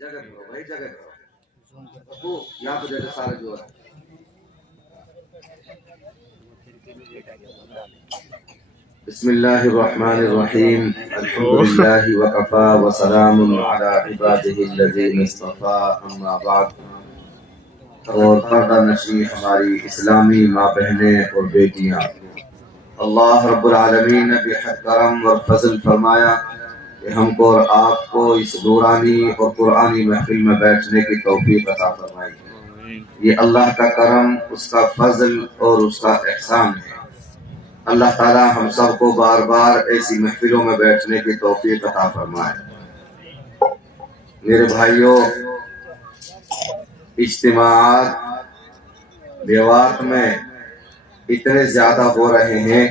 جگہ کرو بھائی، جگہ کرو ابو، یہاں پہ جگہ سارے جو ہے. بسم اللہ الرحمن الرحیم. الحمدللہ وکفا وسلام علی عباده الذین اصطفیٰ، اما بعد. اور پردہ نشین ہماری اسلامی ماں بہنیں اور بیٹیاں، اللہ رب العالمین نے بحق کرم اور فضل فرمایا کہ ہم کو اور آپ کو اس نورانی اور قرآنی محفل میں بیٹھنے کی توفیق عطا فرمائی. یہ اللہ کا کرم، اس کا فضل اور اس کا احسان ہے. اللہ تعالی ہم سب کو بار بار ایسی محفلوں میں بیٹھنے کی توفیق عطا فرمائے. میرے بھائیوں، اجتماعات دیوات میں اتنے زیادہ ہو رہے ہیں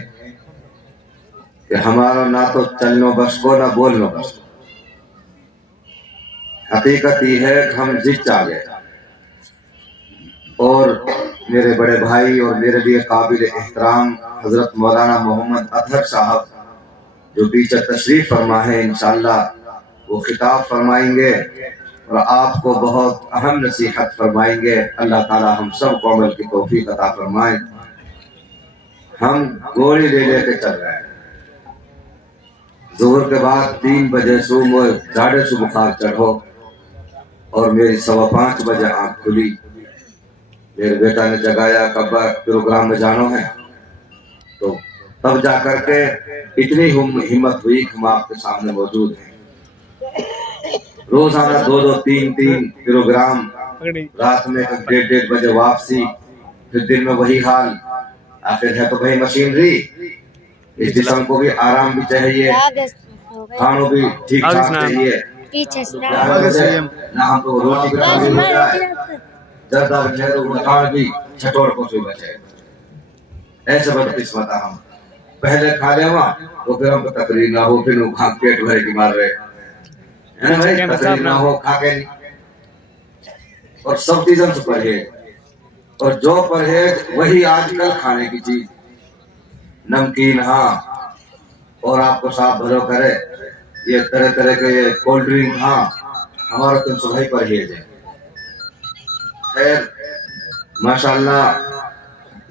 کہ ہمارا نہ تو چلنو بس کو نہ بولنو بس کو. حقیقت یہ ہے کہ ہم جت چاہ گئے. اور میرے بڑے بھائی اور میرے لیے قابل احترام حضرت مولانا محمد اطہر صاحب جو پیچھے تشریف فرما ہے، انشاءاللہ وہ خطاب فرمائیں گے اور آپ کو بہت اہم نصیحت فرمائیں گے. اللہ تعالی ہم سب کو عمل کی توفیق عطا فرمائے. ہم گولی لے لے کے چل رہے ہیں. ظہر کے بعد 3 بجے صبح ساڑھے سے بخار چڑھو اور میری 5:15 بجے آنکھ کھلی. میرے بیٹا نے جگایا کہ ابا پروگرام میں جانو ہے. تو تب جا کر کے اتنی ہمت ہوئی کہ ہم آپ کے سامنے موجود ہیں. روزانہ 2 3 پروگرام، رات میں 1:30 بجے واپسی، پھر دن میں وہی حال. آخر ہے تو بھائی مشینری، اس جسم کو بھی آرام بھی چاہیے، کھانوں بھی ٹھیک ٹھاک چاہیے. نہ ہم کو روٹی بھی کھانی ہو جائے، جردہ بچے تو مکان بھی چھٹوڑ کو سے بچے. ایسے بدقسمت ہم پہلے کھا لے وہاں تو پھر ہم کو تقریر نہ ہو، پھر وہ کھا پیٹ بھرے کی مار رہے ہے نا بھائی. تقریر نہ ہو، کھا کے نہیں. اور سب چیزوں سے پرہیز، اور جو پرہیز وہی آج کل کھانے کی چیز. نمکین ہاں، اور آپ کو صاف بھلو کرے یہ طرح طرح کے یہ کولڈ ڈرنک ہاں، ہمارا تو صبح ہی پرہیز ہے. خیر ماشاءاللہ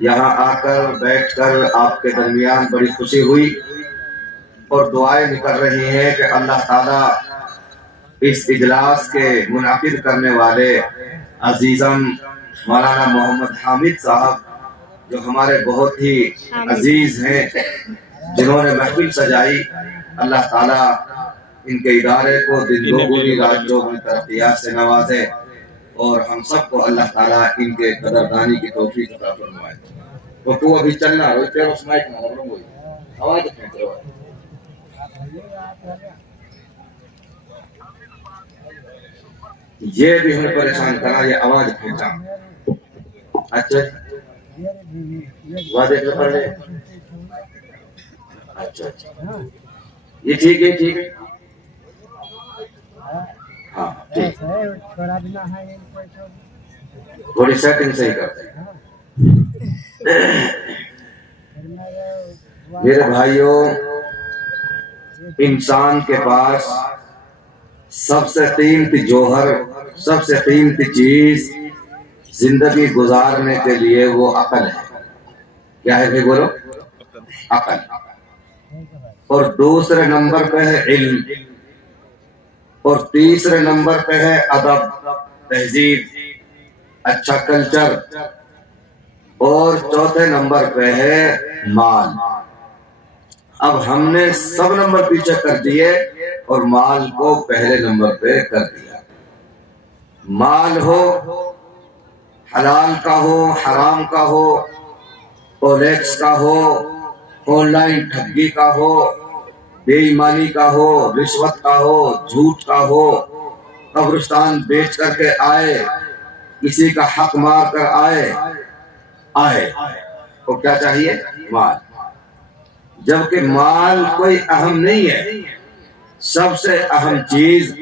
یہاں آ کر بیٹھ کر آپ کے درمیان بڑی خوشی ہوئی اور دعائیں نکل رہی ہیں کہ اللہ تعالیٰ اس اجلاس کے منعقد کرنے والے عزیزم مولانا محمد حامد صاحب جو ہمارے بہت ہی عزیز ہیں، جنہوں نے محفل سجائی، اللہ تعالیٰ ان کے ادارے کو دن دوگنی رات چوگنی ترقیات سے نوازے اور ہم سب کو اللہ تعالیٰ ان کے قدردانی کی توفیق عطا فرمائے. تو ابھی چلنا روز پہ اس مائک میں ہم ہوئی آواز پھینک رہے. یہ بھی ہمیں پریشان کرا، یہ آواز پھینکا. اچھا واضح کر پڑھ لے. اچھا اچھا یہ ٹھیک ہے، ٹھیک ہے. ہاں ٹھیک، تھوڑی سیٹنگ صحیح کرتے ہیں. میرے بھائیوں، انسان کے پاس سب سے قیمتی جوہر، سب سے قیمتی چیز زندگی گزارنے کے لیے وہ عقل ہے. کیا ہے بھائی بولو؟ عقل. اور دوسرے نمبر پہ ہے علم، اور تیسرے نمبر پہ ہے ادب، تہذیب، اچھا کلچر، اور چوتھے نمبر پہ ہے مال. اب ہم نے سب نمبر پیچھے کر دیے اور مال کو پہلے نمبر پہ کر دیا. مال ہو، حلال کا ہو، حرام کا ہو، اولیکس کا ہو، آن لائن ٹھگی کا ہو، بے ایمانی کا ہو، رشوت کا ہو، جھوٹ کا ہو، قبرستان بیچ کر کے آئے، کسی کا حق مار کر آئے تو کیا چاہیے؟ مال. جبکہ مال کوئی اہم نہیں ہے. سب سے اہم چیز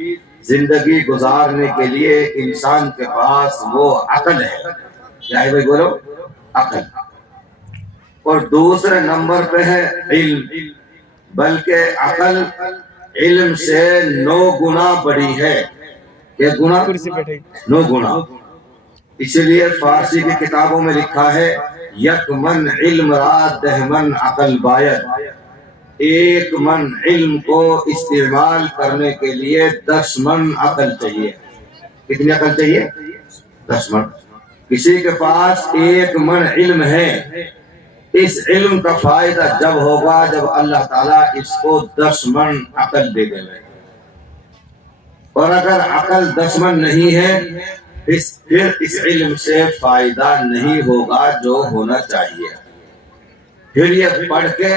زندگی گزارنے کے لیے انسان کے پاس وہ عقل ہے. کیا ہے بھائی بولو؟ عقل. اور دوسرے نمبر پہ ہے علم، بلکہ عقل علم سے 9 گنا بڑی ہے. ایک گنا نو گنا. اسی لیے فارسی کی کتابوں میں لکھا ہے یک من علم را 10 من عقل باید. ایک من علم کو استعمال کرنے کے لیے 10 من عقل چاہیے. کتنی عقل چاہیے؟ 10 من. کسی کے پاس 1 من علم ہے، اس علم کا فائدہ جب ہوگا جب اللہ تعالیٰ اس کو 10 من عقل دے دے گا. اور اگر عقل 10 من نہیں ہے پھر اس علم سے فائدہ نہیں ہوگا جو ہونا چاہیے. پھر یہ پڑھ کے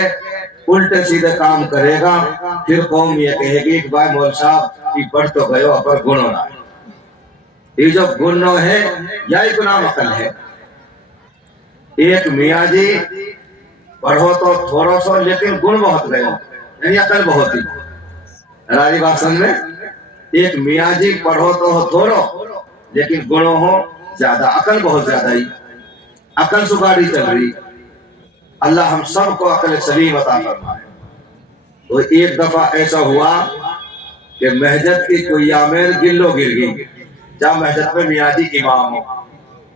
الٹے سیدھے کام کرے گا. پھر قوم یہ کہے گی کہ بھائی مول صاحب یہ پڑھ تو گئے پر گنو نہ. یہ جو گنو ہے یا ایک نام عقل ہے. ایک میاں جی پڑھو تو تھوڑا سو لیکن گن بہت گئے یعنی عقل بہت ہی. راضی بات سمجھ میں؟ ایک میاں جی پڑھو تو ہو تھوڑو لیکن گنو ہو زیادہ، عقل بہت زیادہ ہی. عقل سے گاڑی چل رہی. اللہ ہم سب کو عقل سلیم عطا فرمائے. تو ایک دفعہ ایسا ہوا کہ مہجت کی کوئی آمیر گلو گر گئی. جہاں مہجت میں میاں جی امام ہو.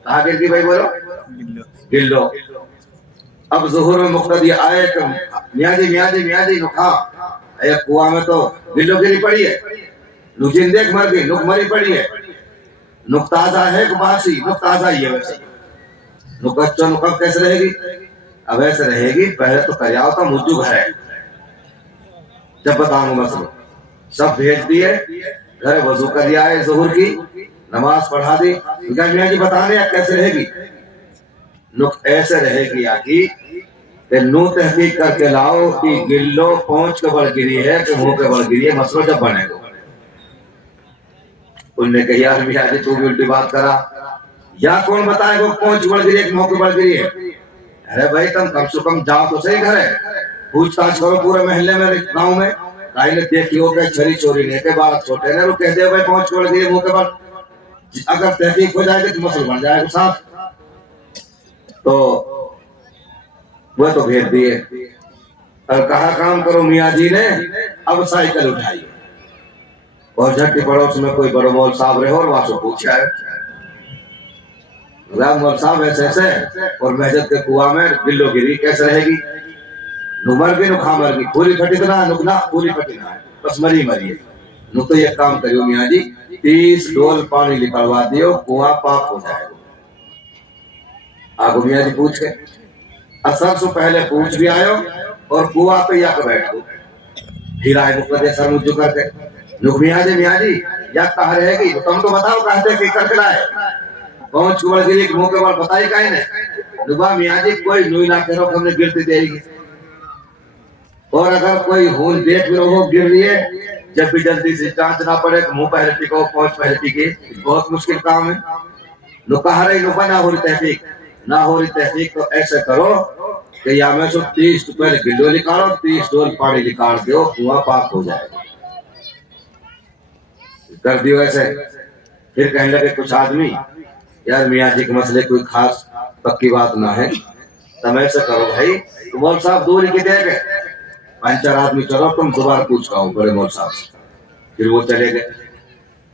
کہاں گر گئی بھائی بولو؟ گلو. اب ظہور میں مقتدی آئے کہ میاں جی نکھا ایک کنواں میں تو گلو گری پڑی ہے. نو جندیک مر گئی، نک مری پڑی ہے. نک تازہ ہے کہ باسی؟ نک تازہ ہی ہے ویسے. نک اچھو نکب کیسے رہے گی؟ اب ایسے رہے گی پہلے تو کریاؤ تھا مجھو گھر ہے. جب بتاؤں گا مسئلہ سب بھیج دیے گھر، وضو کر دیا ہے، ظہور کی نماز پڑھا دی. میاں جی بتانے کیسے رہے گی؟ نک ایسے رہے گی آگی کہ نو تحقیق کر کے لاؤ کہ گلو پہنچ کے بڑھ گری ہے کہ منہ کے بڑھ گری ہے. مسئلہ جب بنے گا. انہوں نے کہا یار میاں جی تو بھی الٹی بات کرا. یا کون بتائے وہ پہنچ بڑھ گری ہے کہ منہ کے بڑھ گری ہے؟ ارے بھائی تم کم سے کم جاؤ تو صحیح گھر ہے. پوچھ تاچھ کرو پورے محلے میں گاؤں میں. کہیں نے دیکھی ہو کہ چھری چوری نہیں کے بات چھوٹے نے وہ کہہ دے بھائی پہنچ بڑھ گئی ہے منہ کے بڑھ. اگر تحقیق ہو جائے گی تو مسئلہ بن جائے گا صاف. تو وہ تو بھیج دیے اور کہا کام کرو میاں جی نے اب سائیکل اٹھائی اور جھٹی پڑوس میں کوئی بڑو مول صاحب رہے اور وہاں سے پوچھا ہے مول صاحب ایسے ایسے اور مہجت کے کنواں میں گلو گری کیسے رہے گی؟ نو مر گئی نو کھا مر گئی. پوری پھٹی تو نہ نکنا پوری پھٹی نہ ہے بس مری ہے. نو تو یہ کام کریو میاں جی 30 ڈول پانی نکلوا دیو کنواں پاک ہو جائے گا. آگو میاں جی پوچھ کے اثر سے پہلے پوچھ بھی آئے اور کنواں پہ یا کے بیٹھو. پھر آئے مقدر سر مجھو کر کے نو میاں جی یا کہاں رہے گی؟ تم تو بتاؤ کہتے کہ کر کے لائے پہنچ بڑھ گری کہ منہ کے بڑھ بتائی کہیں نے. نبا میاں جی کوئی نوئی نہ کرو کہ ہم نے گرتی دے گی. اور اگر کوئی ہون دیکھ بھی رہو گر رہی ہے جب بھی جلدی سے چانچ نہ پڑے کہ منہ پہلے ٹکو پہنچ پہلے ٹکے. بہت مشکل کام ہے. نو کہا رہی نو نہ ہو رہی تحقیق نہ ہو رہی تحقیق تو ایسے کرو کہ یا میں سو 30 پہلے گلو نکالو 30 ڈول پانی نکال دیو کنواں پاک ہو جائے گا. کر دیو ایسے. پھر کہنے لگے کچھ آدمی یار میاں جی کے مسئلے کوئی خاص پکی بات نہ ہے تم ایسے کرو بھائی مول صاحب دور ہی دے گئے 5-4 آدمی چلو تم دوبارہ پوچھ کا ہوں بڑے مول صاحب سے. پھر وہ چلے گئے.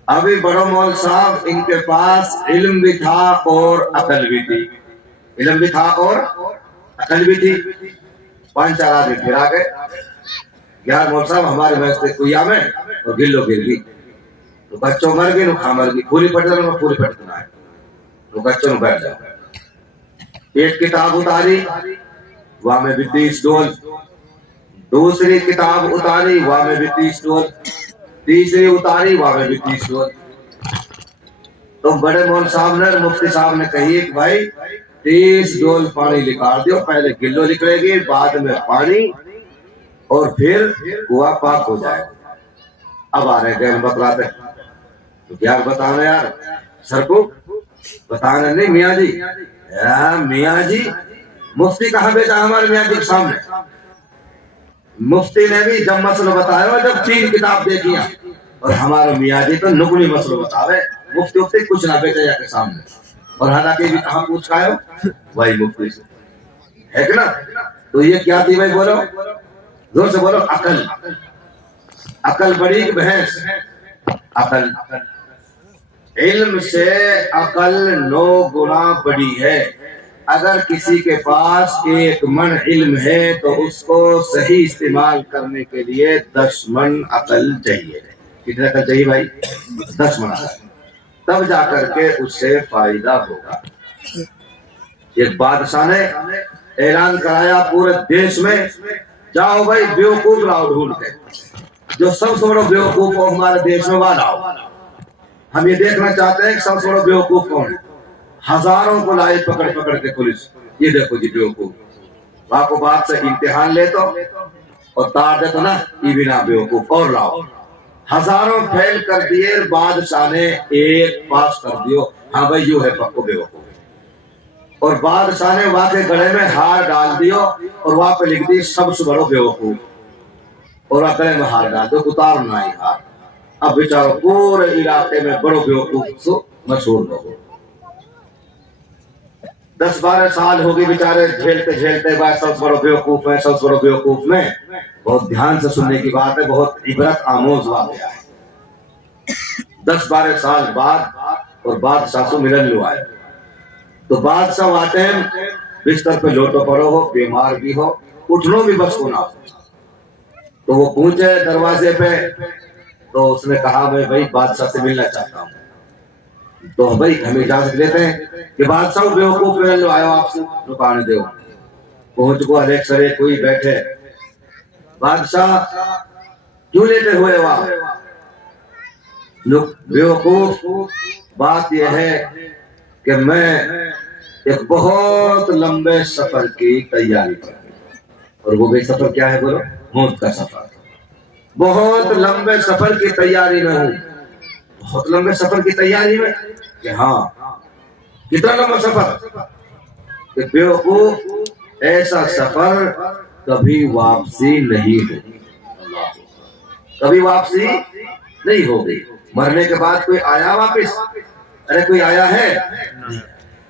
ابھی بڑو مول صاحب ان کے پاس علم بھی تھا اور عقل بھی تھی. علم بھی تھا اور عقل بھی تھی. 5-4 آدمی پھر آ گئے. یار مول صاحب ہمارے محض کے کوئی میں اور گلو گر گئی. تو بچوں مر گئی نو کھا مر گئی. پوری پٹ جانا پوری پٹ نہ ہے تو بچوں نے بیٹھ جاؤ. ایک کتاب اتاری وہاں میں بھی 30 ڈول. دوسری کتاب اتاری وہاں میں بھی 30 ڈول. تیسری اتاری وہاں میں بھی 30 ڈول. تو بڑے مول صاحب نے مفتی صاحب نے کہی کہ بھائی 30 ڈول پانی نکال دیو. پہلے گلو نکلے گی بعد میں پانی اور پھر کنواں پاک ہو جائے گا. اب آ رہے گئے بتلاتے تو کیا بتانا یار سر کو بتانا نہیں. میاں جی مفتی کہاں بیچا ہمارے میاں جی کے سامنے. مفتی نے بھی جب مسئلہ بتایا جب 3 کتاب دیکھی اور ہمارے میاں جی تو نکلی مسئلہ بتاوے. مفتی کچھ نہ بیچا جا کے سامنے. اور حالانکہ بھی کہاں پوچھ کا ہے وہی مفتی سے ہے کہ نا. تو یہ کیا تھی بھائی بولو زور سے بولو. عقل. عقل بڑی بحث عقل. علم سے عقل 9 گنا بڑی ہے. اگر کسی کے پاس 1 من علم ہے تو اس کو صحیح استعمال کرنے کے لیے 10 من عقل چاہیے. کتنا عقل چاہیے بھائی؟ 10 من عقل. تب جا کر کے اس سے فائدہ ہوگا. ایک بادشاہ نے اعلان کرایا پورے دیش میں، جاؤ بھائی بیوقوف لاؤ ڈھونڈ کے، جو سب سے بڑا بیوقوف ہو ہمارے دیش میں وہ لاؤ. ہم یہ دیکھنا چاہتے ہیں کہ سب سے بڑا بیوقوف کون ہے. ہزاروں کو لائے پکڑ پکڑ کے پولیس، یہ دیکھو جی بیوقوف. آپ کو بات سے امتحان لے تو اور تار دے تو نا یہ بھی نہ بیوقوف، اور لاؤ. ہزاروں فیل کر دیے، بادشاہ نے 1 پاس کر دیو. ہاں بھائی یوں ہے پکو بیوقوف. اور بادشاہ نے وہاں کے گڑے میں ہار ڈال دیو اور وہاں پہ لکھ دی سب سے بڑو بیوقوف. اور وہاں گڑے میں ہار ڈال دو، اتار نہ ہی ہار. اب بیچارو پورے علاقے میں بڑو بیوقوف سے مشہور ہو. 10-12 سال ہو گئے بیچارے جھیلتے جھیلتے، بھائی سب سے بڑو بیوقوف ہے، سب سے بڑو بیوقوف میں. بہت دھیان سے سننے کی بات ہے، بہت عبرت آموز واقعہ ہے. 10-12 سال بعد اور بادشاہ سے ملن لو آئے تو بادشاہ آتے ہیں، بستر پہ لوٹو پڑو ہو، بیمار بھی ہو، اٹھنو بھی بس کو نہ ہو. تو وہ پہنچے دروازے پہ تو اس نے کہا میں بھائی بادشاہ سے ملنا چاہتا ہوں. تو بھائی ہمیں اجازت دیتے ہیں کہ بادشاہ بیوقوف ملن لو آئے آپ سے رکانے دو. پہنچ کو ہر ایک سرے کوئی بیٹھے. بادشاہ کیوں لیتے ہوئے وہاں؟ بیوقوف بات یہ ہے کہ میں ایک بہت لمبے سفر کی تیاری کر رہا ہوں. اور وہ بھی سفر کیا ہے بولو؟ موت کا سفر. بہت لمبے سفر کی تیاری میں ہوں. بہت لمبے سفر کی تیاری میں کہ ہاں کتنا لمبا سفر کہ بیوقوف ایسا سفر کبھی واپسی نہیں ہوگی. کبھی واپسی نہیں ہوگی. مرنے کے بعد کوئی آیا واپس؟ ارے کوئی آیا ہے؟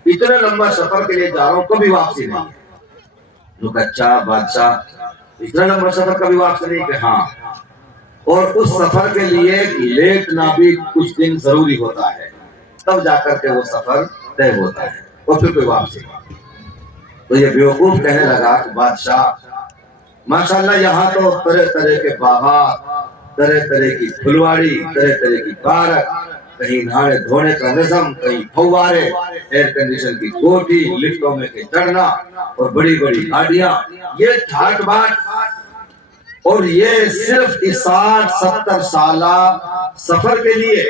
اتنا لمبا سفر کے لیے جا رہا ہوں، کبھی واپسی نہیں ہے. لوگ اچھا بادشاہ اتنا لمبا سفر کبھی واپسی نہیں کہ ہاں. اور اس سفر کے لیے لیٹنا بھی کچھ دن ضروری ہوتا ہے، تب جا کر کے وہ سفر طے ہوتا ہے اور پھر کوئی واپسی نہیں. تو یہ بیوقوف کہنے لگا کہ بادشاہ ماشاءاللہ یہاں تو طرح طرح کے باغات، طرح طرح کی پھلواڑی، طرح طرح کی پارک، کہیں نہانے دھونے کا نظم، کہیں فوارے، ایئر کنڈیشن کی کوٹھی، لفٹوں میں کے چڑھنا اور بڑی بڑی گاڑیاں، یہ ٹھاٹ باٹ. اور یہ صرف 60-70 سالہ سفر کے لیے.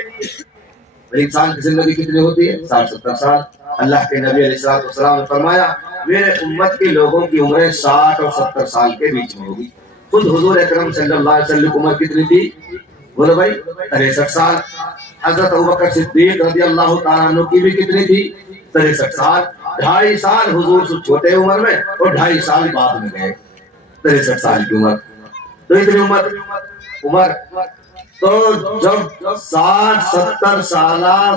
انسان کی زندگی کتنی ہوتی ہے؟ 60-70 سال. اللہ کے نبی علیہ السلام نے فرمایا میرے امت کے لوگوں کی عمریں 60 اور 70 سال کے بیچ میں ہوگی. خود حضور اکرم صلی اللہ علیہ وسلم کی عمر کتنی تھی؟ بولو بھائی 63 سال. حضرت ابوبکر صدیق رضی اللہ تعالیٰ عنہ کی بھی کتنی تھی؟ 63 سال. 2.5 سال حضور سے چھوٹے عمر میں اور 2.5 سال بعد میں گئے. 63 سال کی عمر. تو اتنی عمر تو جب 60-70 سالہ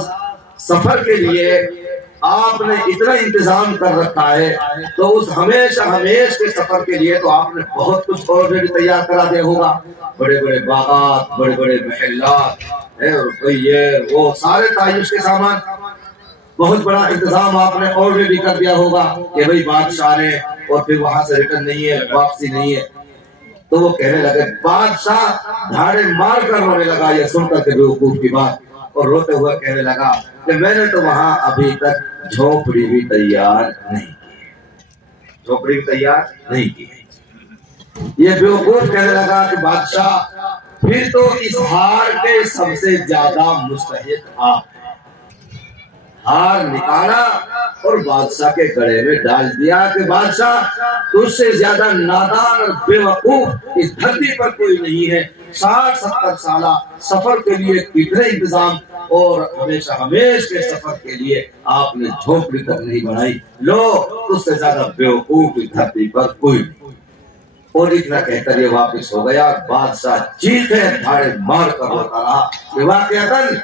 سفر کے لیے آپ نے اتنا انتظام کر رکھا ہے تو اس ہمیشہ کے سفر کے لیے تو آپ نے بہت کچھ آلریڈی تیار کرا دیا ہوگا. بڑے بڑے باغات، بڑے بڑے محلات، یہ وہ سارے تعیش کے سامان، بہت بڑا انتظام آپ نے آلریڈی کر دیا ہوگا کہ بھائی بادشاہ نے اور پھر وہاں سے ریٹرن نہیں ہے، واپسی نہیں ہے. تو وہ کہنے لگے، بادشاہ دھاڑے مار کر رونے لگا یہ سن کر کے بیوقوف کی بات، اور روتے ہوئے کہنے لگا کہ میں نے تو وہاں ابھی تک جھوپڑی بھی تیار نہیں کی. جھوپڑی بھی تیار نہیں کی. یہ بیوقوف کہنے لگا کہ بادشاہ پھر تو اس ہار کے سب سے زیادہ مستحق آپ ہیں. ہار نکالا اور بادشاہ کے گڑے میں ڈال دیا کہ بادشاہ تجھ سے زیادہ نادان اور بے وقوف اس دھرتی پر کوئی نہیں ہے. 60-70 سالہ سفر کے لیے کتنے انتظام اور ہمیشہ کے سفر کے لیے آپ نے جھوپڑی تک نہیں بنائی. لو تجھ سے زیادہ بے وقوف اس دھرتی پر کوئی نہیں. اور اتنا کہہ کر یہ واپس ہو گیا. بادشاہ چیخیں دھاڑے مار کر روتا رہا کہ واقعتاً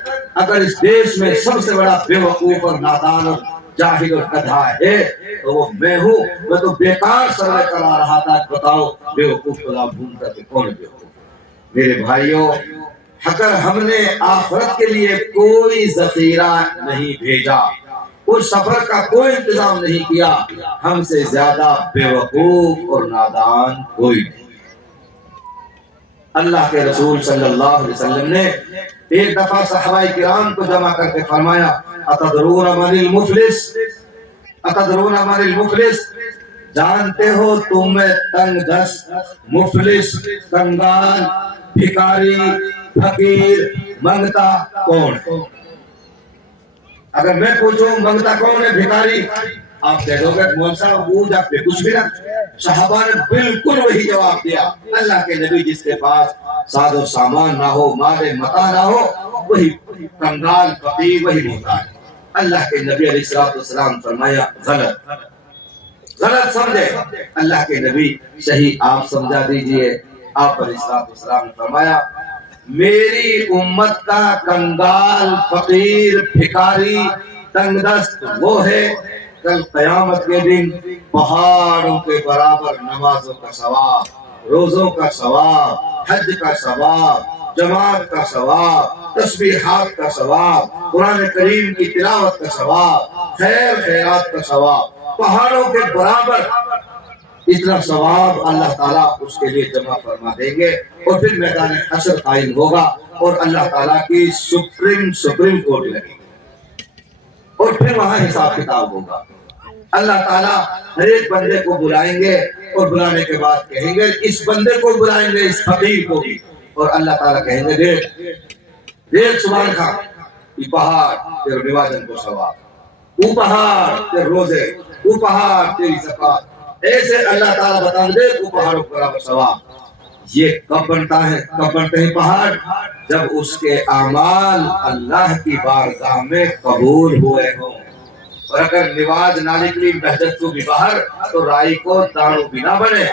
اگر اس دیش میں سب سے بڑا بے وقوف اور نادان اور جاہل اور گدھا ہے تو وہ میں ہوں. میں تو بیکار سروے کرا رہا تھا. بتاؤ بے وقوف کو ڈھونڈ کر کے کون بے وقوف؟ میرے بھائیوں اگر ہم نے آخرت کے لیے کوئی ذخیرہ نہیں بھیجا، اس سفر کا کوئی انتظام نہیں کیا، ہم سے زیادہ بے وقوف اور نادان کوئی نہیں۔ اللہ کے رسول صلی اللہ علیہ وسلم نے ایک دفعہ صحابہ کرام کو جمع کر کے فرمایا، اتدرون من المفلس، اتدرون من المفلس، جانتے ہو تم میں تنگ دست، مفلس، کنگال، بھکاری، فقیر، منگتا کون ہے؟ اگر میں پوچھوں منگتا کون ہے، بھکاری، آپ کہہ دو گے مول صاحب وہ جب پہ کچھ بھی نہ۔ صحابہ نے بالکل وہی جواب دیا، اللہ کے نبی جس کے پاس ساز و سامان نہ ہو، مال متاع نہ ہو، وہی کنگال، فقیر، وہی محتاج۔ اللہ کے نبی علیہ السلام فرمایا غلط، غلط سمجھے۔ اللہ کے نبی صحیح آپ سمجھا دیجئے۔ آپ علیہ السلام نے فرمایا میری امت کا کنگال، فقیر، بھکاری، تنگ دست وہ ہے کل قیامت کے دن پہاڑوں کے برابر نمازوں کا ثواب، روزوں کا ثواب، حج کا ثواب، جماعت کا ثواب، تسبیحات کا ثواب، قرآن کریم کی تلاوت کا ثواب، خیر خیرات کا ثواب، پہاڑوں کے برابر اتنا ثواب اللہ تعالیٰ اس کے لیے جمع فرما دیں گے، اور پھر میدان حشر قائم ہوگا اور اللہ تعالیٰ کی سپریم کورٹ لگے گی، اور پھر وہاں حساب کتاب ہوگا۔ اللہ تعالیٰ ہر ایک بندے کو بلائیں گے، اور بلانے کے بعد کہیں گے اس بندے کو بلائیں گے، اس فقیر کو بھی، اور اللہ تعالیٰ کہیں گے دیکھ سبحان خان، یہ پہاڑ تیرے نواجن کو ثواب، وہ پہاڑ تیرے روزے، وہ پہاڑ تیری زکات، ایسے اللہ تعالیٰ بتا دے وہ پہاڑوں پر برابر ثواب۔ یہ کب بنتا ہے، کب بنتے ہیں پہاڑ؟ جب اس کے اعمال اللہ کی بارگاہ میں قبول ہوئے ہوں، اور اگر نواز نہ نکلی بہجت تو بھی باہر، تو رائی کو دانو بھی نہ بنے۔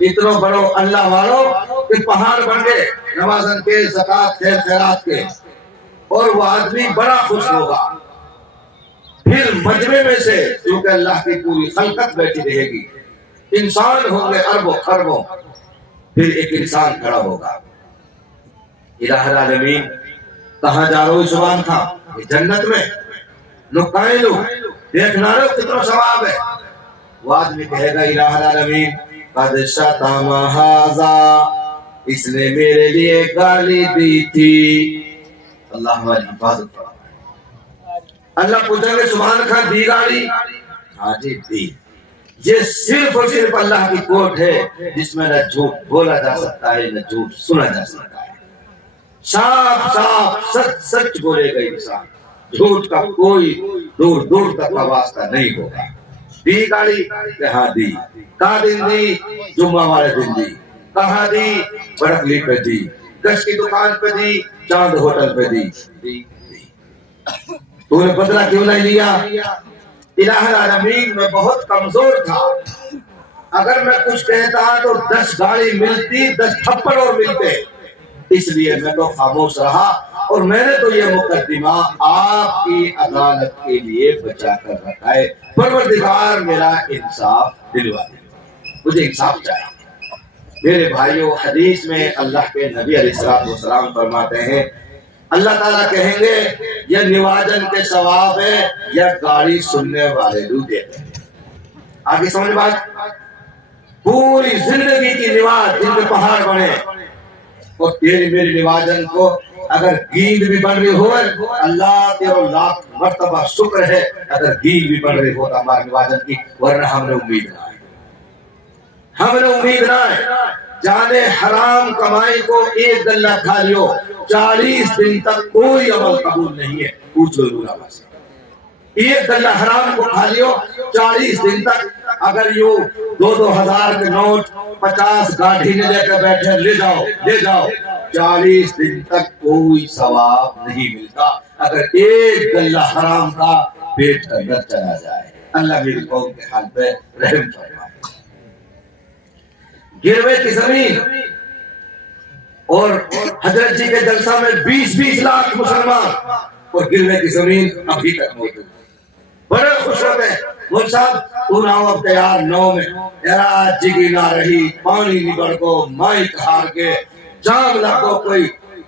اتنوں بڑو اللہ والوں کہ پہاڑ بن گئے نمازن کے، زکات، خیر خیرات کے، اور وہ آدمی بڑا خوش ہوگا۔ پھر مجمع میں سے کیونکہ اللہ کی پوری خلقت بیٹھی رہے گی، انسان ہوں گے اربوں خربوں، پھر ایک انسان کھڑا ہوگا، الہ العالمین کہاں جا رہو سبحان تھا؟ جنت میں، نقائلو دیکھنا رہو کتنا ثواب ہے۔ وہ آدمی کہے گا الہ العالمین قد شتم ھذا، اس نے میرے لیے گالی دی تھی، اللہ ہماری حفاظت کرے۔ اللہ پوچھیں گے سبحان خان دی گالی؟ ہاں جی دی۔ یہ صرف اور صرف اللہ کی کوٹ ہے جس میں نہ جھوٹ بولا جا سکتا ہے نہ جھوٹ سنا جا سکتا ہے۔ صاف صاف سچ سچ بولے گا انسان، جھوٹ کا کوئی دور دور تک کا واسطہ نہیں ہوگا۔ دی گاڑی کہاں دی، کہاں دن دی، جمعہ والے دن دی، کہاں دی، بڑکلی پہ دی، گش کی دکان پہ دی، چاند ہوٹل پہ دی، دی دی۔ تو نے بدلہ کیوں نہیں لیا؟ الہ العالمین میں بہت کمزور تھا، اگر میں کچھ کہتا تو 10 گاڑی ملتی، 10 تھپڑ اور ملتے، اس لیے میں تو خاموش رہا، اور میں نے تو یہ مقدمہ آپ کی عدالت کے لیے بچا کر رکھا ہے۔ پروردگار میرا انصاف دلوا دے، مجھے انصاف چاہیے۔ میرے بھائیوں، حدیث میں اللہ کے نبی علیہ السلام فرماتے ہیں اللہ تعالیٰ کہیں گے یہ نواجن کے ثواب ہے یا گاڑی سننے والے لوگ دیتے ہیں۔ آگے سمجھ بات، پوری زندگی کی نواز جن کے پہاڑ بنے، اور تیری میری نواجن کو اگر گیند بھی بن رہی ہو، اللہ تیرے لاکھ مرتبہ شکر ہے اگر گیند بھی بن رہی ہو تو ہماری نواجن کی، ورنہ ہم نے امید نہ ہے، ہم نے امید نہ ہے۔ جانے حرام کمائی کو ایک گلہ کھا لیو، 40 دن تک کوئی عمل قبول نہیں ہے، پوچھ لو علماء سے۔ ایک گلہ حرام کو کھا لیو 40 دن تک، اگر یوں 2-2 ہزار کے نوٹ 50 گاڑھی نے لے کر بیٹھے لے جاؤ 40 دن تک کوئی ثواب نہیں ملتا اگر ایک گلہ حرام کا پیٹ کے اندر چلا جائے۔ اللہ میری قوم کے حال پہ رحم فرمائے۔ گروے کی زمین، اور حضرت جی کے جلسہ میں 20-20 لاکھ مسلمان، اور گروے کی زمین ابھی تک موجود، بڑے خوش ہوتے ہیں مول صاحب تو ناؤ اب تیار 9 میں یار جگی نہ رہی، پانی نگڑ کو مائک ہار کے جام لگو، کوئی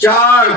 4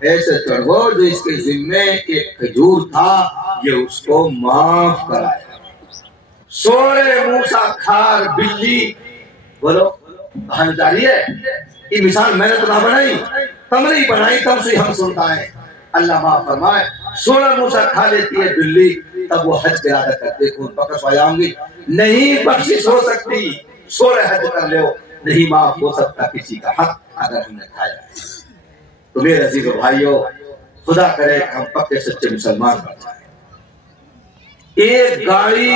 ایسے چڑھو جو اس کے ذمے ایک کھجور تھا یہ اس کو معاف کرائے. سورے موسیٰ کھار بلی. بولو کہانی جاری ہے. یہ مثال میں نے تو نہ بنائی، تم نہیں بنائی، تم سے ہم سنتا ہے. اللہ معاف فرمائے. سورہ موسیٰ کھا لیتی ہے بلی، تب وہ حج کے ارادہ کرتے خون بخش آؤں گی. نہیں بخشش ہو سکتی، سورہ حج کر لو، نہیں معاف ہو سکتا کسی کا حق اگر ہم نے کھایا. تو میرے عزیز و بھائیو، خدا کرے کہ ہم پکے سچے مسلمان بن جائیں. ایک گاڑی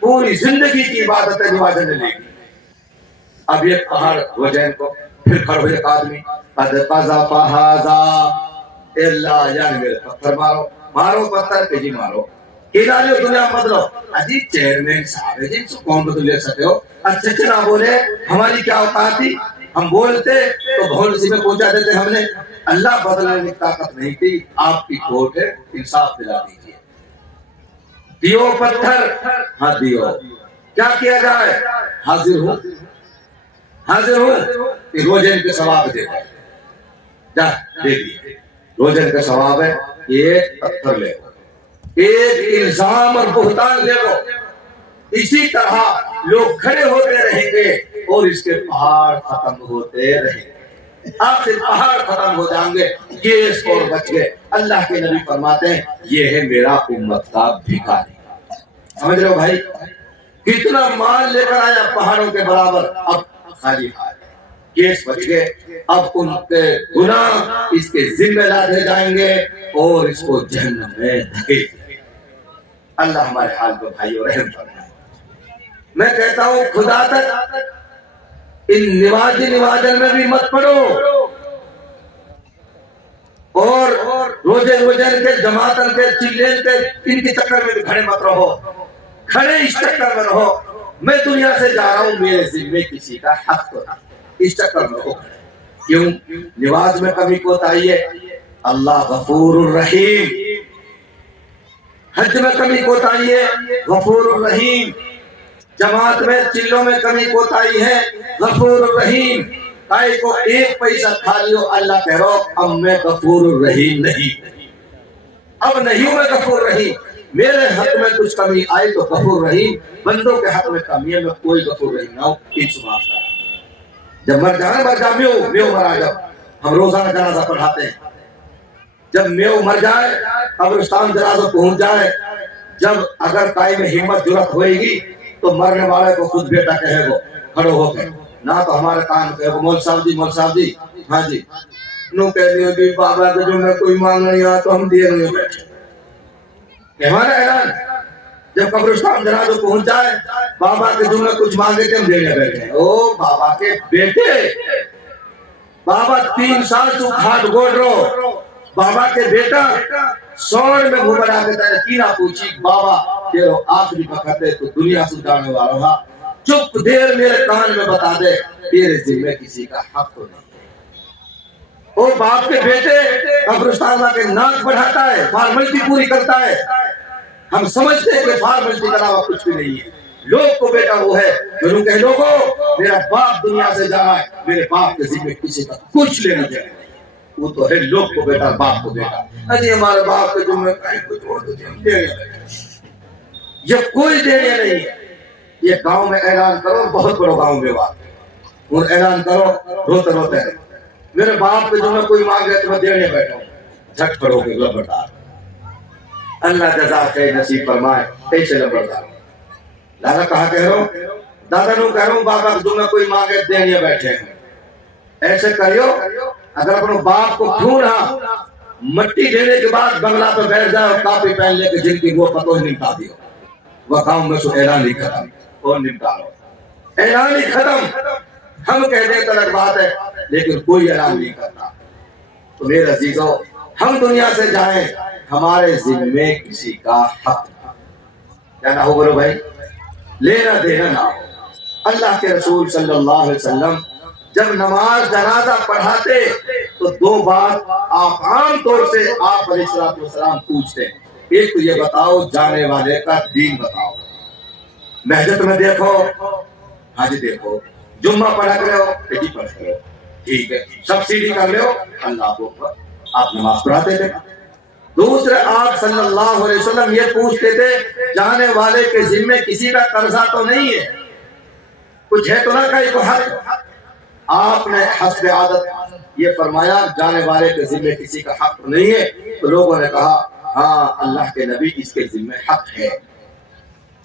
پوری زندگی کی عبادت ہے نوازن نے لے گی. اب یہ پہاڑ ہو جائیں کو پھر کھڑ ہوئے ایک آدمی قد قذف ھذا اللہ، یعنی میرے پتھر مارو، مارو پتھر کہ جی مارو، ہلالیو دنیا بدلو. اجی چیئرمین صاحب ہے جی، کون بدل لے سکتے ہو؟ اچھا اچھا نہ بولے، ہماری کیا اوقات تھی؟ ہم بولتے تو بھول سی میں پہنچا دیتے. ہم نے اللہ بدلنے کی طاقت نہیں تھی. آپ کی کوٹ ہے، انصاف دلا دیجیے. دیو پتھر، ہاں دیو، کیا کیا جائے؟ حاضر ہوں، حاضر ہوں. روزن کے ثواب دے جا دے دیے. روزن کا ثواب ہے ایک پتھر لے لو، ایک الزام اور بہتان لے لو. اسی طرح لوگ کھڑے ہوتے رہیں گے اور اس کے پہاڑ ختم ہوتے رہیں گے. آخر پہاڑ ختم ہو جائیں گے، کیس اور بچ گئے. اللہ کے نبی فرماتے ہیں یہ ہے میرا امت کا بھکاری. سمجھ رہے ہو بھائی؟ کتنا مال لے کر آیا پہاڑوں کے برابر، اب خالی ہاتھ. کیس بچ گئے. اب ان کے گناہ اس کے ذمہ لادے جائیں گے اور اس کو جہنم میں دھکیل دیں گے. اللہ ہمارے حال پر بھائیو رحم فرمائے. میں کہتا ہوں خدا تک ان نوازن میں بھی مت پڑو اور روزن کے جماعتن کے چلین کے ان کے چکر میں بھی کھڑے مت رہو. کھڑے اس چکر میں رہو میں دنیا سے جا رہا ہوں، میرے ذمے کسی کا حق تو نہیں، اس چکر میں رہو. کیوں؟ نماز میں کمی کوتاہی ہے، اللہ غفور الرحیم. حج میں کمی کوتاہی ہے، غفور الرحیم. جماعت میں چلوں میں کمی کوتاہی ہے، غفور الرحیم. کائے کو ایک پیسہ کھا لیو، اللہ کہہ رہو اب میں غفور الرحیم نہیں، اب نہیں ہوں میں غفور الرحیم. میرے حق میں کچھ کمی آئی تو غفور رحیم، بندوں کے حق میں کمی ہے میں کوئی غفور رحیم نہ ہوں. ان سے معاف کرا. جب مر جانا مر جا، میو مرا. جب ہم روزانہ جنازہ پڑھاتے ہیں، جب میو مر جائے، قبرستان جنازہ پہنچ جائے، جب اگر کائی میں ہمت جرات ہوئے گی تو مرنے والے کو خود بیٹا کہے گو کھڑو ہو کے، نہ تو ہمارے کان کہے گو مول صاحب جی ہاں جی نو کہہ دیو کہ بابا کے جو میں کوئی مانگ نہیں آ تو ہم دیے نہیں بیٹھے. ہمارا اعلان جب قبرستان جنازہ پہنچ جائے، بابا کے جو میں کچھ مانگے تھے ہم دینے بیٹھے. او بابا کے بیٹے، بابا 3 سال تو کھاٹ گوڑ رو، بابا کے بیٹا سوڑ میں گھوم بنا کے تیرے کینا پوچھی بابا تیرو آخری وقت ہے تو دنیا سے جانے والا رہا، چپ دیر میرے کان میں بتا دے تیرے ذمہ کسی کا حق تو نہیں. او باپ کے بیٹے قبرستان کے ناک بڑھاتا ہے، فارملٹی پوری کرتا ہے. ہم سمجھتے ہیں کہ فارملٹی کا علاوہ کچھ بھی نہیں ہے. لوگ کو بیٹا وہ ہے جو کہ لوگوں میرا باپ دنیا سے جا رہا ہے، میرے باپ کے ذمہ کسی کا کچھ لینا دینا نہیں. وہ تو ہے لوگ کو بیٹا، باپ کو بیٹا. اجی ہمارے باپ کے ذمہ کہیں کچھ اور تو ہم دے یہ کوئی دینے نہیں ہے. یہ گاؤں میں اعلان کرو، بہت بڑا گاؤں میں بات اور اعلان کرو، روتے روتے ہیں میرے باپ کے ذمہ کوئی مانگے تو میں دینے بیٹھا ہوں. جھٹ پڑو گے لبردار. اللہ جزا خیر نصیب فرمائے. ایسے لبردار دادا کہا کہہ رہا ہوں، دادا نو کہہ رہا ہوں بابا کے ذمہ کوئی مانگے دینے بیٹھے ہیں. ایسے کریو اگر اپنے باپ کو ڈھونڈا مٹی دینے کے بعد بنگلہ پہ بیٹھ جائے اور کاپی پہن لے کے جن کی وہ پتو ہی نمٹا دیو. وہ گاؤں میں سو اعلان ہی ختم اور نمٹا لو. اعلان ہی ختم. ہم کہنے تو الگ بات ہے لیکن کوئی اعلان نہیں کرتا. تو میرے عزیزو ہم دنیا سے جائیں، ہمارے ذمے کسی کا حق کیا نہ ہو. بولو بھائی، لینا دینا نہ ہو. اللہ کے رسول صلی اللہ علیہ وسلم جب نماز جنازہ پڑھاتے تو 2 بات آپ عام طور سے آپ علیہ السلام پوچھتے. ایک تو یہ بتاؤ جانے والے کا دین بتاؤ. مسجد میں دیکھو، حاجی دیکھو، جمعہ پڑھا کرو، پڑھ کرو، ٹھیک ہے. سبسڈی کر لو، اللہ اکبر. آپ نماز پڑھاتے تھے. دوسرے آپ صلی اللہ علیہ وسلم یہ پوچھتے تھے جانے والے کے ذمے کسی کا قرضہ تو نہیں ہے, کچھ ہے تو نہ کہیں کو حق. آپ نے حسب عادت یہ فرمایا جانے والے کے ذمے کسی کا حق نہیں ہے. تو لوگوں نے کہا ہاں اللہ کے نبی اس کے ذمے حق ہے,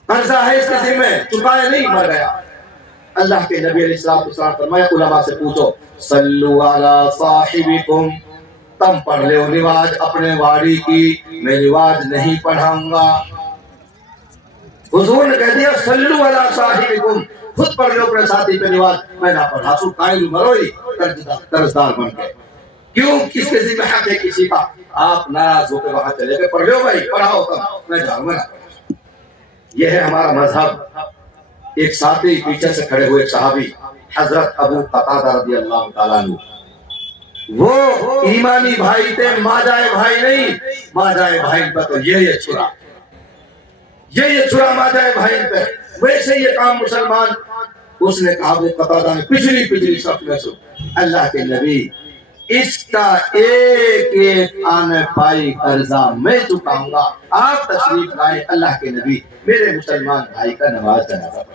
قرضہ ہے اس کے ذمے, چکایا نہیں مر گیا. اللہ کے نبی علیہ السلام فرمایا علماء سے پوچھو صلو علی صاحبکم, تم پڑھ لو نماز اپنے واری کی, میں نماز نہیں پڑھاؤں گا. حضور نے کہہ دیا صلو علی صاحبکم, خود پڑھ لو اپنے ساتھی پہ نماز, میں نہ پڑھا سو قائل مروئی قرضدار بن گئے. کیوں, کس کے ذمہ حق ہے کسی کا؟ آپ ناراض ہو کے وہاں چلے گئے, پڑھ لو بھائی, پڑھاؤ تم, میں جاؤں گا. یہ ہے ہمارا مذہب. ایک ساتھی پیچھے سے کھڑے ہوئے صحابی حضرت ابو قتادہ رضی اللہ تعالیٰ عنہ, وہ ایمانی بھائی تھے, ماجائے بھائی نہیں. ماجائے بھائی پر تو یہ چھرا, یہ چھرا ماجائے بھائی پہ, ویسے یہ کام مسلمان. اس نے کہا ابو قتادہ نے پچھلی صف میں سے, اللہ کے نبی اس کا ایک ایک آنے پائی قرضہ میں چکاؤں گا, آپ تشریف لائے. اللہ کے نبی میرے مسلمان بھائی کا نماز جنازہ پڑھائے.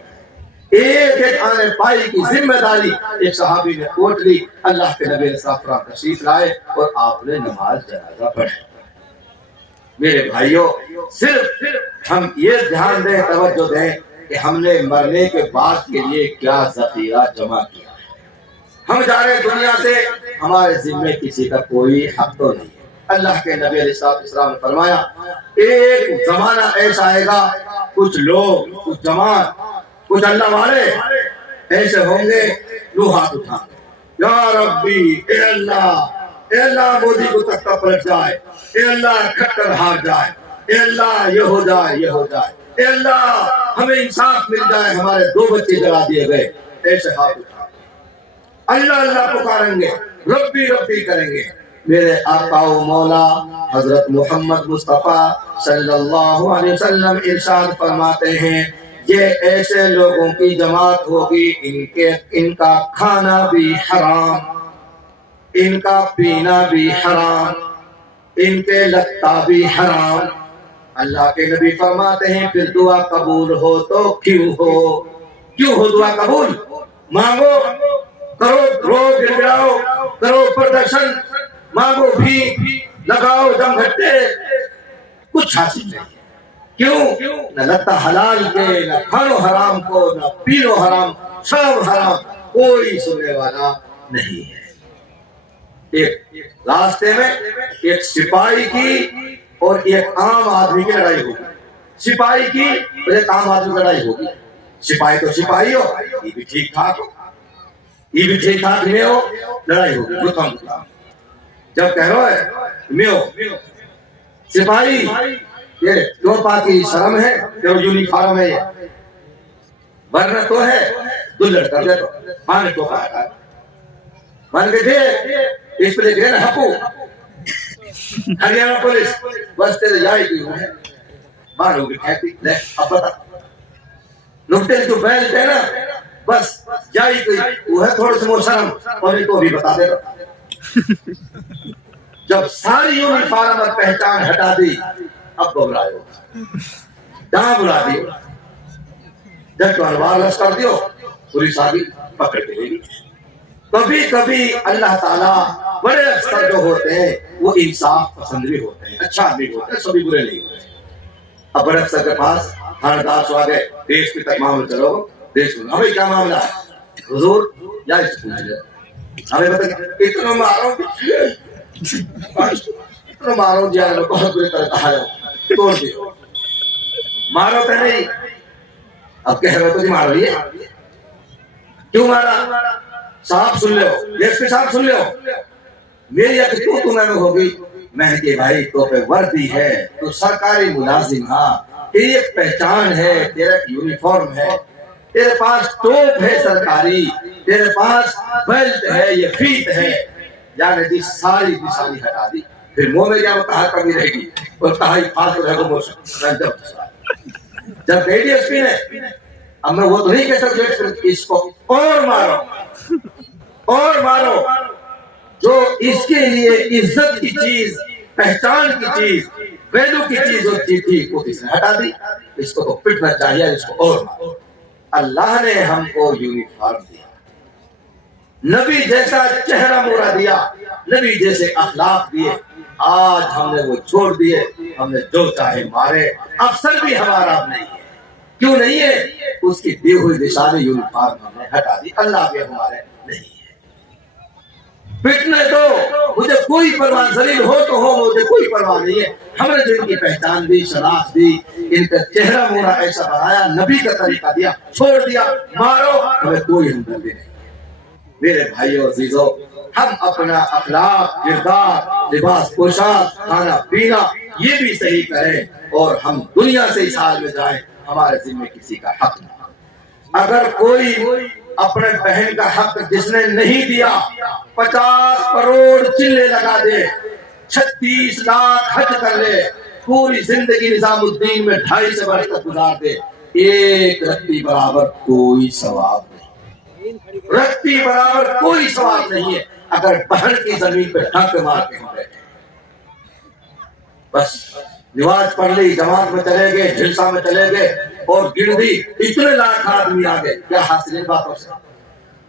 ایک ایک آنے پائی کی ذمہ داری ایک صحابی نے اٹھ لی. اللہ کے نبی علیہ السلام تشریف لائے اور آپ نے نماز جنازہ پڑھائی. میرے بھائیوں, صرف ہم یہ دھیان دیں, توجہ دیں کہ ہم نے مرنے کے بعد کے لیے کیا ذخیرہ جمع کیا. ہم جا رہے دنیا سے, ہمارے ذمے کسی کا کوئی حق تو نہیں ہے. اللہ کے نبی علیہ السلام نے فرمایا ایک زمانہ ایسا آئے گا, کچھ لوگ, کچھ جماعت, کچھ اللہ والے ایسے ہوں گے, لو ہاتھ اٹھائیں گے, یا ربی, اے اللہ مودی کو تختہ پلٹ جائے, اے اللہ کھٹر ہار جائے, اے اللہ یہ ہو جائے, یہ ہو جائے, اے اللہ ہمیں انصاف مل جائے, ہمارے 2 بچے جلا دیے گئے. ایسے ہاتھ اٹھائیں, اللہ پکاریں گے, ربی کریں گے. میرے آقا و مولا حضرت محمد مصطفیٰ صلی اللہ علیہ وسلم ارشاد فرماتے ہیں یہ ایسے لوگوں کی جماعت ہوگی ان کا کھانا بھی حرام, ان کا پینا بھی حرام, ان کے لگتا بھی حرام. اللہ کے نبی فرماتے ہیں پھر دعا قبول ہو تو کیوں ہو دعا قبول؟ مانگو, کرو رو گڑگڑاؤ, کرو پردرشن, مانگو بھی, لگاؤ دم گھٹے, کچھ حاصل نہیں. کیوں؟ نہ لگتا حلال کے, نہ کھانو حرام کو, نہ پینو حرام, سب حرام, کوئی سننے والا نہیں ہے. ایک راستے میں ایک سپاہی کی اور ایک عام آدمی کی لڑائی ہوگی. سپاہی کی اور ایک عام آدمی کی لڑائی ہوگی. سپاہی تو سپاہی ہو, یہ بھی ٹھیک ٹھاک ہو, یہ بھی ٹھیک ٹھاک میں ہو, لڑائی ہوگی. گتم جب کہہ رہو ہے میں ہو سپاہی, یہ دو پاکی شرم ہے, جو یونیفارم ہے, یہ ورنہ تو ہے دلڑ کر دے تو مانے تو کہا مان کے تھے اس پہ دیکھ رہے نا ہپو ہریانہ پولیس, بس تیرے جائی گئی ہوں مارو گی کھیتی. لے اب بتا نکتے جو بیل تھے نا, بس جائی گئی, وہ ہے تھوڑے سے موسرم, اور ان کو بھی بتا دے رہا. جب ساری یونیفارم اور پہچان ہٹا دی, اب گھبرائے ہو, جہاں بلا دی, جب تو انوار لس کر دیو, پوری ساری پکڑ کے لے گی. کبھی کبھی اللہ تعالیٰ بڑے افسر جو ہوتے ہیں وہ انصاف پسند بھی ہوتے ہیں, اچھا بھی ہوتے ہیں, سبھی برے نہیں ہوتے. اب بڑے افسر کے پاس تھاندار سو آگئے, دیش کی تک معاملہ چلو, دیش کو ہمیں کیا معاملہ ہے حضور, یا اس سے پوچھ لے, ہمیں بتا اتنا مارو جائے لو, بہت بری طرح کہا جاؤ, توڑ دیو, مارو پہ نہیں. اب کہہ رہے تو جی مارو, یہ کیوں مارا؟ صاحب سن لو, ایس پی صاحب سن لو, میری یا کیوں تمہیں میں ہوگی, میں کہ بھائی تو پہ وردی ہے, تو سرکاری ملازم, ہاں تیری ایک پہچان ہے, تیرا یونیفارم ہے, تیرے پاس ٹوپ ہے سرکاری, تیرے پاس بیلٹ ہے, یہ فیت ہے, یعنی دی ساری ہٹا دی. پھر منہ میں کیا وہ کہا کبھی رہے گی, اور کہا ہی پاس رہے گا موسم. جب گئی ڈی ایس پی نے, اب میں وہ تو نہیں کہہ سکتا اس کو اور مارو, اور مارو, جو اس کے لیے عزت کی چیز، پہچان کی چیز، ویلو کی چیز ہوتی تھی وہ اس نے ہٹا دی. اس کو تو پٹنا چاہیے، اس کو اور مارو. اللہ نے ہم کو یونیفارم دیا، نبی جیسا چہرہ مورا دیا، نبی جیسے اخلاق دیے. آج ہم نے وہ چھوڑ دیے، ہم نے جو چاہے مارے. افسر بھی ہمارا اب نہیں ہے. کیوں نہیں ہے؟ اس کی دی ہوئی نشانی یونیفارم ہم نے ہٹا دی. اللہ بھی ہمارے نہیں ہے. پٹنے دو، مجھے کوئی پرواہ، ذلیل ہو تو ہو، مجھے کوئی پرواہ نہیں ہے. ہم نے جو ان کی پہچان دی، شناخت دی، ان کا چہرہ مورا ایسا بنایا، نبی کا طریقہ دیا، چھوڑ دیا، مارو، ہمیں کوئی ہمدردی نہیں. میرے بھائیو عزیزو، ہم اپنا اخلاق، کردار، لباس پوشاک، کھانا پینا یہ بھی صحیح کریں، اور ہم دنیا سے اس حال میں جائیں ہمارے ذمہ کسی کا حق نہ. اگر کوئی اپنے بہن کا حق جس نے نہیں دیا 50 کروڑ چلے لگا دے، 36 لاکھ حج کر لے، پوری زندگی نظام الدین میں 2.5 برس تک گزار دے، ایک رتی برابر کوئی ثواب نہیں. رتی برابر کوئی ثواب نہیں ہے اگر بہن کی زمین پہ ڈھک مار کے ہم بیٹھے. بس نماز پڑھ لی، جماعت میں چلے گئے، جلسہ میں چلے گئے، اور گردی اتنے لاکھ آدمی آگے، کیا حاصل ان باتوں سے؟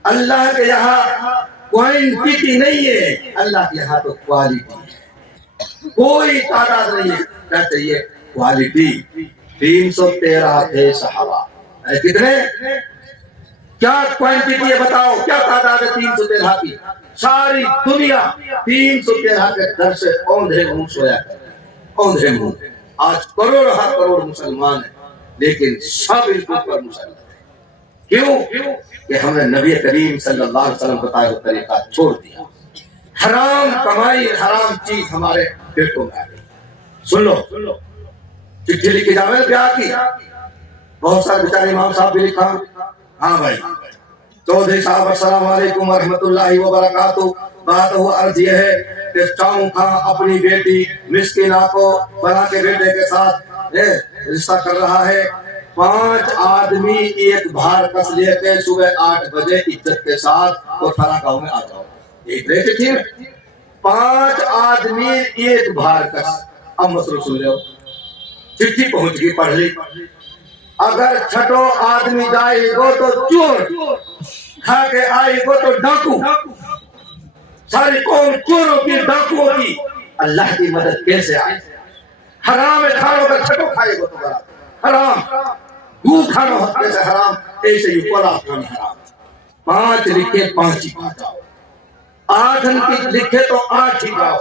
اللہ کے یہاں کوانٹٹی نہیں ہے، اللہ کے یہاں تو کوالٹی ہے. کوئی تعداد نہیں ہے. کیا چاہیے؟ کوالٹی. 313 تھے صحابہ. کتنے؟ کیا کوانٹٹی ہے بتاؤ؟ کیا تعداد ہے 313 کی؟ ساری دنیا 313 کے در سے اوندھے منہ سویا کرتے، اوندھے منہ. آج کروڑ ہر کروڑ مسلمان ہیں، لیکن سب ان پر مسلمان ہیں. کیوں؟ کہ ہم نے نبی کریم صلی اللہ علیہ وسلم بتایا ہوا طریقہ چھوڑ دیا. حرام کمائی، حرام چیز ہمارے پیٹوں میں آ گئی. سن لو، چٹھی لکھی جاوید بیاہ کی، بہت سارے بیچارے امام صاحب بھی لکھا. ہاں بھائی چودھری صاحب السلام علیکم ورحمۃ اللہ وبرکاتہ. بات وہ عرض یہ ہے کہ چاؤں خان اپنی بیٹی مسکینہ کو بنا کے بیٹے کے ساتھ رشتہ کر رہا ہے. 5 آدمی ایک بھار کس لے کے صبح 8 بجے عزت کے ساتھ اور فلاں گاؤں میں آ جاؤ. ایک چٹھی میں 5 آدمی ایک بھار کس. اب مسئلہ سن لو، چٹھی پہنچ گئی، پڑھ لی. اگر چھٹو آدمی جائے گو تو چور، کھا کے آئے گو تو ڈاکو. ساری قوم چوروں کی، ڈاکوؤں کی. اللہ کی مدد کیسے آئے؟ حرام کھانوں کا چھٹو کھائے گو تو برا حرام. گو کھانا جیسے حرام، ایسے ہی پولا کھانا حرام. 5 لکھے 5 ہی کھا جاؤ، 8 لکھے تو 8 ہی جاؤ.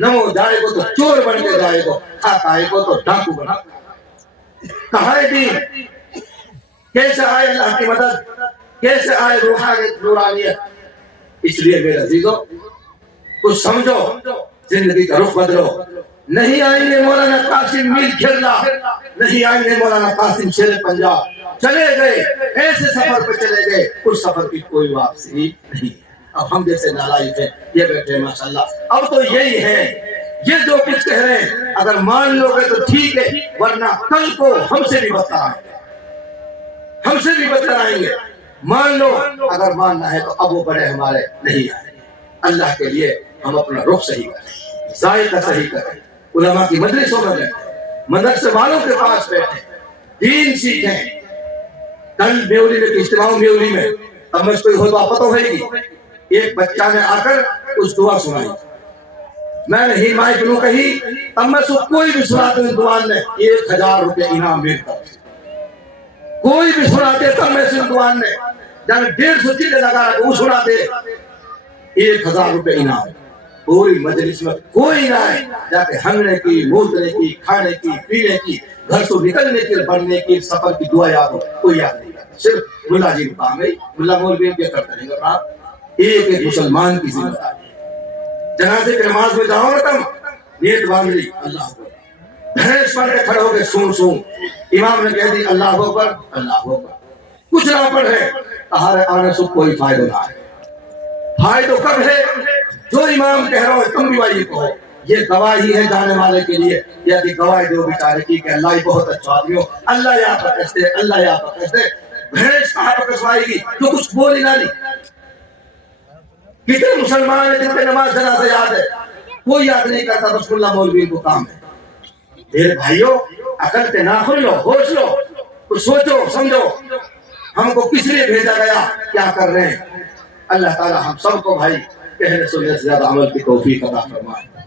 9 جائے گو تو چور بن کے جائے گو، کھاتا آئے گو تو ڈاکو بنا. کہاں ہے دین؟ کیسے آئے اللہ کی مدد؟ کیسے آئے روحانیت؟ اس لیے میرے عزیزو کچھ سمجھو، زندگی کا رخ بدلو. نہیں آئیں گے مولانا قاسم میر کھیرلا، نہیں آئیں گے مولانا قاسم شیر پنجاب. چلے گئے، ایسے سفر پہ چلے گئے، اس سفر کی کوئی واپسی نہیں. اب ہم جیسے نالائق ہیں یہ بیٹھے ماشاءاللہ. اب تو یہی ہے، یہ جو کچھ کہہ رہے ہیں اگر مان لو گے تو ٹھیک ہے، ورنہ کل کو ہم سے بھی بدتر آئیں گے، ہم سے بھی بدتر آئیں گے. مان لو، اگر ماننا ہے تو اب وہ بڑے ہمارے نہیں آئیں گے. اللہ کے لیے ہم اپنا رخ صحیح کریں، ذائقہ صحیح کریں، علماء کی مجلسوں میں بیٹھیں، مدرسے والوں کے پاس بیٹھیں، دین سیکھیں. کل بیولی میں اجتماع بیولی میں اب میں کوئی خطبہ پتہ ہوئے گی. ایک بچہ نے آ کر اس دعا سنائی، میں نے ہی مائک نو کہی، اب میں سو کوئی بھی سناتے ہیں دعان نے 1000 روپے انعام ملتا. کوئی بھی سناتے تب میں سن دعان نے جانے 150 چیزیں لگا رہا وہ سناتے 1000 روپے انعام. پوری مجلس میں کوئی نہ آئے، جا کے ہنگنے کی، موتنے کی، کھانے کی، پینے کی، گھر سے نکلنے کی، بڑھنے کی، سفر کی دعا یاد ہو، کوئی یاد نہیں کرتا. صرف ملا جی کو کام گئی، ملا مولوی کیا کرتے رہیں گے. ایک ایک مسلمان کی ذمہ داری ہے. جنازے کی نماز میں جاؤ نا تم، نیت باندھ لی، اللہ اکبر، بھینس پڑھ کے کھڑے ہو کے سون سون. امام نے کہہ دی اللہ اکبر، اللہ اکبر. کچھ نہ پڑھے، تہارے آنے سے کوئی فائدہ نہ ہے. فائدہ کب ہے؟ جو امام کہہ رہا ہو تم بھی وہی کہو. یہ گواہی ہے جانے والے کے لیے، یا کہ گواہی دو بیچارے کی کہ اللہ ہی بہت اچھا آدمی ہو، اللہ یہاں پر کہتے، اللہ یہاں پر کہتے. بھینس کہاں پر کسوائے گی جو کچھ بول ہی نہ لی. کتنے مسلمان ہیں جن پہ نماز جنازہ یاد ہے؟ کوئی یاد نہیں کرتا، بس اللہ مولوی کو کام ہے۔ میرے بھائیوں، عقل کے ناخن لو، ہوش لو، کچھ سوچو سمجھو، ہم کو کس لیے بھیجا گیا، کیا کر رہے ہیں۔ اللہ تعالی ہم سب کو بھائی کہنے سننے سے زیادہ عمل کی توفیق عطا فرمائے۔